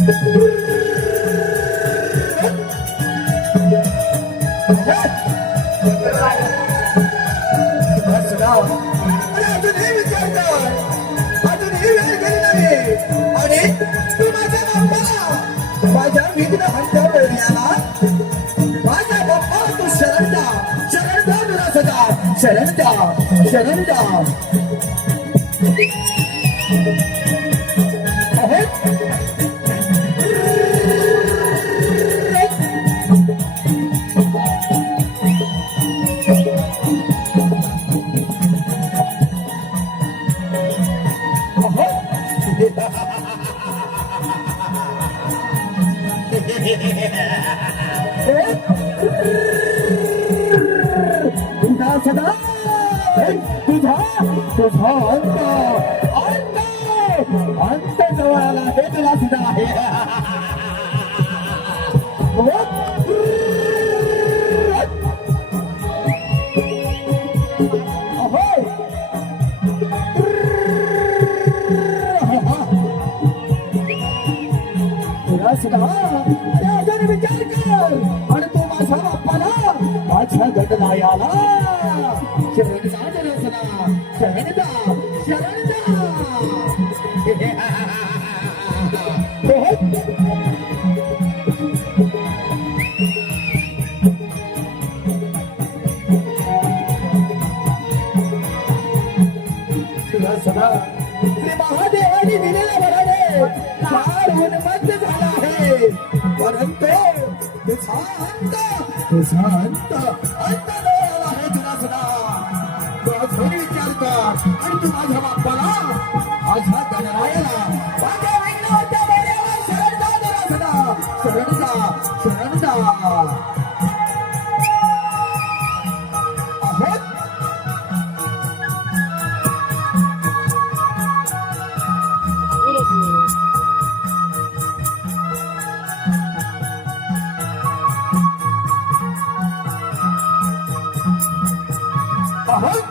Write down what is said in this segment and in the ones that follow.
माझ्या माझ्या विघ्न हंत्या वेळी माझ्या बाप्पा तू शरण जा शरण तुला सदा शरण शरण तुझा सदा तुझा तुझा अंत अंत अंत जवळ आला हे तुला सुद्धा आहे माझ्या गडलायाला शरण जा सदा शरण जा शरण जा सदा महादेवाने दिलेल्या वराने फार उन्मत्त तुझा तो तुझा अंत आहे तुला कर आणि तू माझ्या बाप्पाला माझ्या गणरायाला Oh,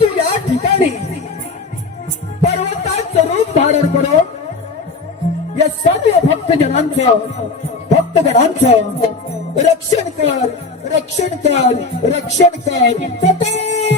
तर या ठिकाणी पर्वताचं रूप धारण करून या सर्व भक्तजनांचं भक्तगणांचं रक्षण कर रक्षण कर रक्षण कर.